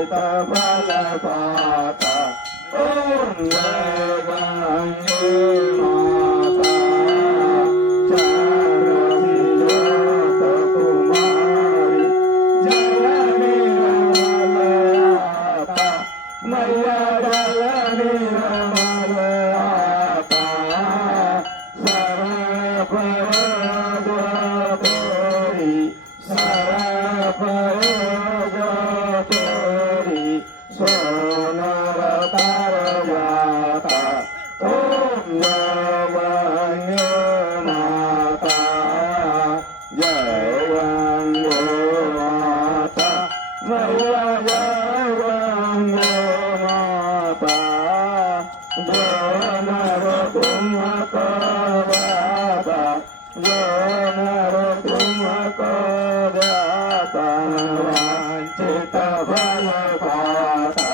वांछित फल पाता। ओम जय गंगे माता चरसी जोत तुम्हारी जल निर्मल आता। मैया जल निर्मल आता शरण परो तोरी शरण परो तोरी सोनर तार जाता। ओम जय गंगे माता जय गंगे माता मैया जय गंगे माता। जो नर तुमको दाता जो नर तुमको दाता वांछित फल पाता।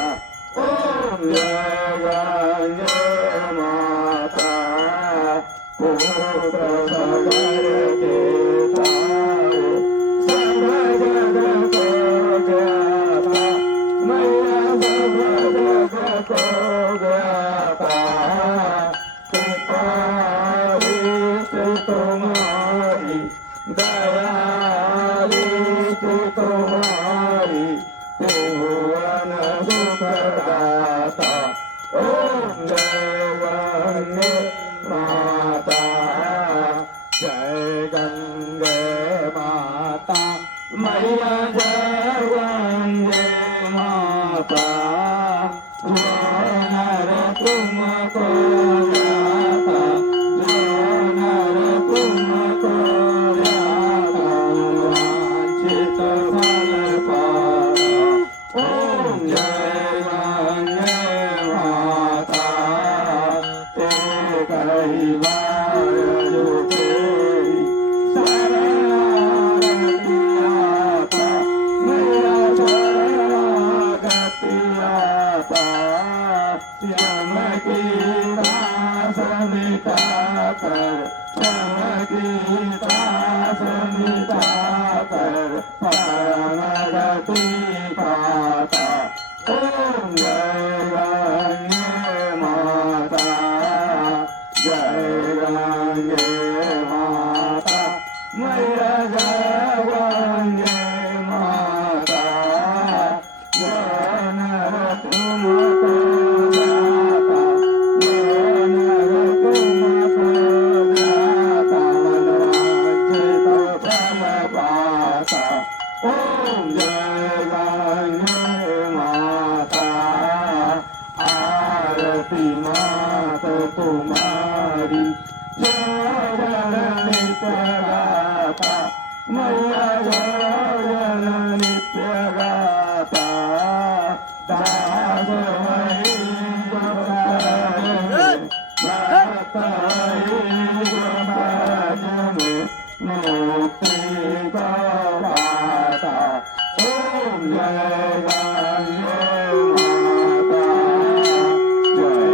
ओम जय गंगे माता पुत्र सागर के तारे सब जग को ज्ञाता। मैया सब जग को ज्ञाता कृपालिष्ट तुम्हारी दयालिष्ट तुम्हारी त्रिभुवन सुखदाता। ओम जय गंगे माता जय गंगे माता मैया जय गंगे माता। जो नर तुमको दाता जो नर तुमको दाता वांछित फल पाता। ओम जय गंगे माता एक ही बार जो तेरी शरणागति आता। मेरा शरणागति आता श्याम की दास मिटा कर श्याम की दास मिटा कर परम गति पाता। ओम जय गंगे माता जय गंगे माता मैया जय गंगे माता। जो नर तुमको दाता जो नर तुमको दाता मनवांछित फल पाता। ओम जय गंगे माता आरती मात तुम्हारी जोजन नित्य गाता। मैया जोजन नित्य गाता दास वही भक्त वही मुक्ति को पाता। ओम जय गंगे माता जय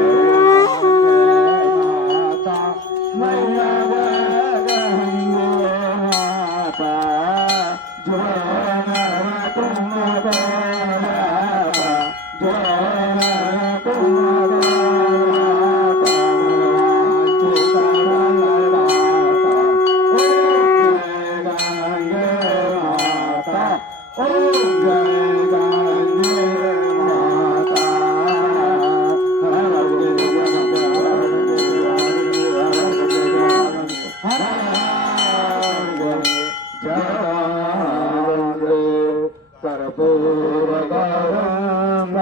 माता मैया जय गंगे माता। जो नर तुमको दाता जो नर तुमको दाता मनवांछित फल पाता। ओम जय गंगे माता ओम जय गंगे माता। कर्पूर गौरम